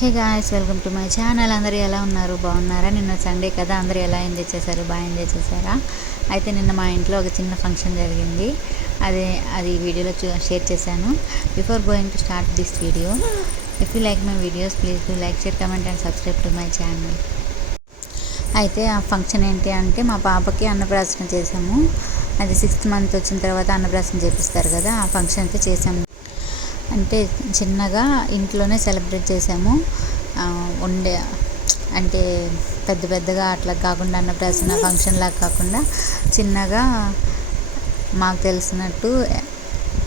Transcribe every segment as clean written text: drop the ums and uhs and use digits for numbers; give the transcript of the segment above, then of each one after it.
Hey guys, welcome to my channel. అందరూ ఎలా ఉన్నారు? బాగున్నారా? నిన్న సండే కదా, అందరూ ఎలా ఎంజాయ్ చేశారు? బాగా ఎంజాయ్ చేశారా? అయితే నిన్న మా ఇంట్లో ఒక చిన్న ఫంక్షన్ జరిగింది. అది వీడియోలో షేర్ చేశాను. Before going to start this video, if you like my videos please do like, share, comment and subscribe to my channel. అయితే ఆ ఫంక్షన్ ఏంటి అంటే, మా పాపకి అన్నప్రాసన చేసాము. అది 6th month వచ్చిన తర్వాత అన్నప్రాసన చేపిస్తారు కదా, ఆ ఫంక్షన్ అయితే చేసాము. అంటే చిన్నగా ఇంట్లోనే సెలబ్రేట్ చేసాము. అంటే పెద్దగా అట్లా కాకుండా, అన్నప్రాసన ఫంక్షన్ లాగా కాకుండా చిన్నగా మాకు తెలిసినట్టు,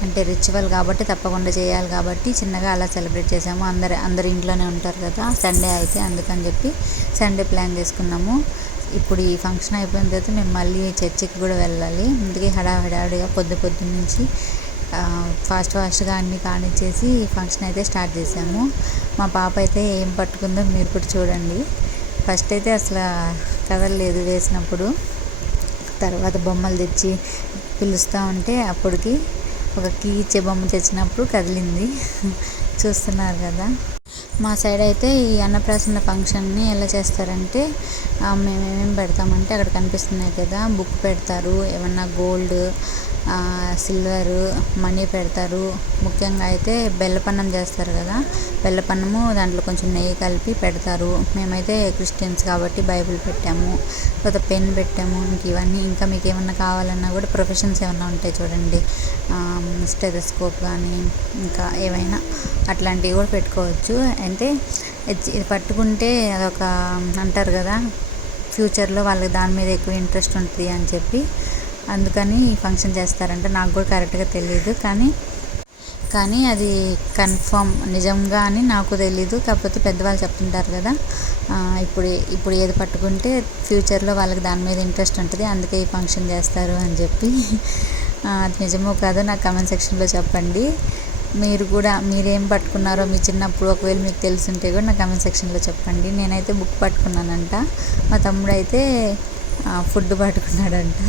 అంటే రిచువల్ కాబట్టి తప్పకుండా చేయాలి కాబట్టి చిన్నగా అలా సెలబ్రేట్ చేసాము. అందరు ఇంట్లోనే ఉంటారు కదా సండే అయితే, అందుకని చెప్పి సండే ప్లాన్ చేసుకున్నాము. ఇప్పుడు ఈ ఫంక్షన్ అయిపోయిన తర్వాత మేము మళ్ళీ చర్చికి కూడా వెళ్ళాలి. అందుకే హడావిడిగా పొద్దు నుంచి ఫాస్ట్గా అన్నీ కానిచ్చేసి ఈ ఫంక్షన్ అయితే స్టార్ట్ చేసాము. మా పాప అయితే ఏం పట్టుకుందో మీరు కూడా చూడండి. ఫస్ట్ అయితే అసలు కదలలేదు వేసినప్పుడు, తర్వాత బొమ్మలు తెచ్చి పిలుస్తూ ఉంటే అప్పటికి ఒక కీ ఇచ్చే బొమ్మ తెచ్చినప్పుడు కదిలింది. చూస్తున్నారు కదా. మా సైడ్ అయితే ఈ అన్నప్రాసన ఫంక్షన్ని ఎలా చేస్తారంటే, మేము ఏమేమి పెడతామంటే అక్కడ కనిపిస్తున్నాయి కదా, బుక్ పెడతారు, ఏమన్నా గోల్డ్, సిల్వరు, మనీ పెడతారు. ముఖ్యంగా అయితే బెల్లపన్నం చేస్తారు కదా, బెల్లపన్నము దాంట్లో కొంచెం నెయ్యి కలిపి పెడతారు. మేమైతే క్రిస్టియన్స్ కాబట్టి బైబిల్ పెట్టాము, తర్వాత పెన్ పెట్టాము. ఇంకా మీకు ఏమన్నా కావాలన్నా కూడా, ప్రొఫెషన్స్ ఏమన్నా ఉంటాయి చూడండి, స్టెథోస్కోప్ కానీ ఇంకా ఏమైనా అట్లాంటివి కూడా పెట్టుకోవచ్చు. అంటే ఇది పట్టుకుంటే అదొక అంటారు కదా, ఫ్యూచర్లో వాళ్ళకి దాని మీద ఎక్కువ ఇంట్రెస్ట్ ఉంటుంది అని చెప్పి, అందుకని ఈ ఫంక్షన్ చేస్తారంట. నాకు కూడా కరెక్ట్గా తెలియదు, కానీ అది కన్ఫర్మ్ నిజంగా అని నాకు తెలీదు. కాకపోతే పెద్దవాళ్ళు చెప్తుంటారు కదా, ఇప్పుడు ఏది పట్టుకుంటే ఫ్యూచర్లో వాళ్ళకి దాని మీద ఇంట్రెస్ట్ ఉంటుంది, అందుకే ఈ ఫంక్షన్ చేస్తారు అని చెప్పి. అది నిజమో కాదో నాకు కమెంట్ సెక్షన్లో చెప్పండి. మీరేం పట్టుకున్నారో మీ చిన్నప్పుడు, ఒకవేళ మీకు తెలుసుంటే కూడా నా కమెంట్ సెక్షన్లో చెప్పండి. నేనైతే బుక్ పట్టుకున్నానంట, మా తమ్ముడు అయితే ఫుడ్ పట్టుకున్నాడంట.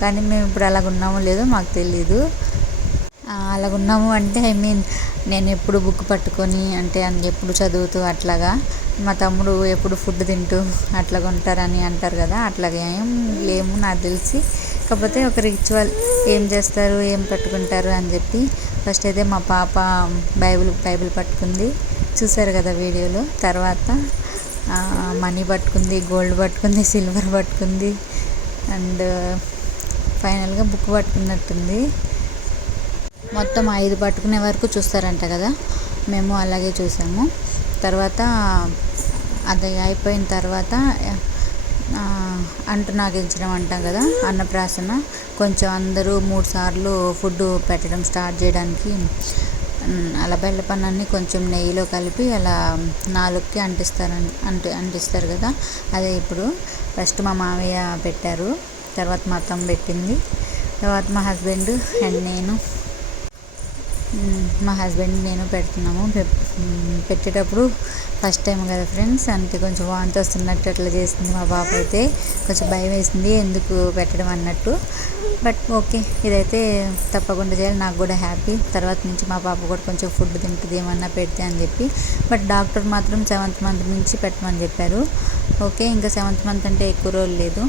కానీ మేము ఇప్పుడు అలాగున్నామో లేదో మాకు తెలీదు. అలాగున్నాము అంటే నేను ఎప్పుడు బుక్ పట్టుకొని, అంటే ఎప్పుడు చదువుతూ అట్లాగా, మా తమ్ముడు ఎప్పుడు ఫుడ్ తింటూ అట్లాగా ఉంటారని అంటారు కదా, అట్లాగా ఏం లేము నాకు తెలిసి. కాకపోతే ఒక రిచువల్ ఏం చేస్తారు, ఏం పట్టుకుంటారు అని చెప్పి, ఫస్ట్ అయితే మా పాప బైబిల్ పట్టుకుంది, చూసారు కదా వీడియోలో. తర్వాత మనీ పట్టుకుంది, గోల్డ్ పట్టుకుంది, సిల్వర్ పట్టుకుంది, అండ్ ఫైనల్గా బుక్ పట్టుకున్నట్టుంది. మొత్తం 5 పట్టుకునే వరకు చూస్తారంట కదా, మేము అలాగే చూసాము. తర్వాత అది అయిపోయిన తర్వాత అంటు నాగించడం అంటాం కదా, అన్నప్రాసన. కొంచెం అందరూ 3 సార్లు ఫుడ్ పెట్టడం స్టార్ట్ చేయడానికి అలా బెల్లపన్నాన్ని కొంచెం నెయ్యిలో కలిపి అలా 4కి అంటిస్తారు కదా. అదే ఇప్పుడు ఫస్ట్ మా మామయ్య పెట్టారు, తర్వాత మా అత్తమ్మ పెట్టింది, తర్వాత మా హస్బెండ్ నేను పెడుతున్నాము. పెట్టేటప్పుడు ఫస్ట్ టైం కదా ఫ్రెండ్స్, అందుకే కొంచెం వాంతి వస్తున్నట్టు అట్లా చేసింది మా పాప. అయితే కొంచెం భయం వేసింది ఎందుకు పెట్టడం అన్నట్టు, బట్ ఓకే, ఇదైతే తప్పకుండా చేయాలి. నాకు కూడా హ్యాపీ. తర్వాత నుంచి మా పాప కూడా కొంచెం ఫుడ్ తింటుంది ఏమన్నా పెడితే అని చెప్పి. బట్ డాక్టర్ మాత్రం 7th month నుంచి పెట్టమని చెప్పారు. ఓకే, ఇంకా 7th month అంటే ఎక్కువ రోజులు లేదు.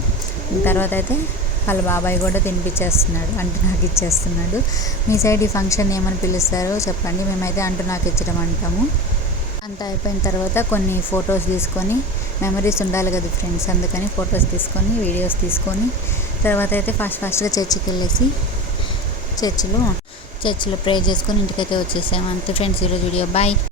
తర్వాత అయితే వాళ్ళ బాబాయ్ కూడా తినిపించేస్తున్నాడు, అంటే నాకు ఇచ్చేస్తున్నాడు. మీ సైడ్ ఈ ఫంక్షన్ ఏమని పిలుస్తారో చెప్పండి. మేమైతే అంటూ నాకు ఇచ్చడం అంటాము. అంతా అయిపోయిన తర్వాత కొన్ని ఫొటోస్ తీసుకొని, మెమరీస్ ఉండాలి కదా ఫ్రెండ్స్, అందుకని ఫొటోస్ తీసుకొని, వీడియోస్ తీసుకొని, తర్వాత అయితే ఫాస్ట్గా చర్చికి వెళ్ళేసి చర్చిలో ప్రే చేసుకొని ఇంటికైతే వచ్చేసాము. అంతే ఫ్రెండ్స్ ఈరోజు వీడియో. బాయ్.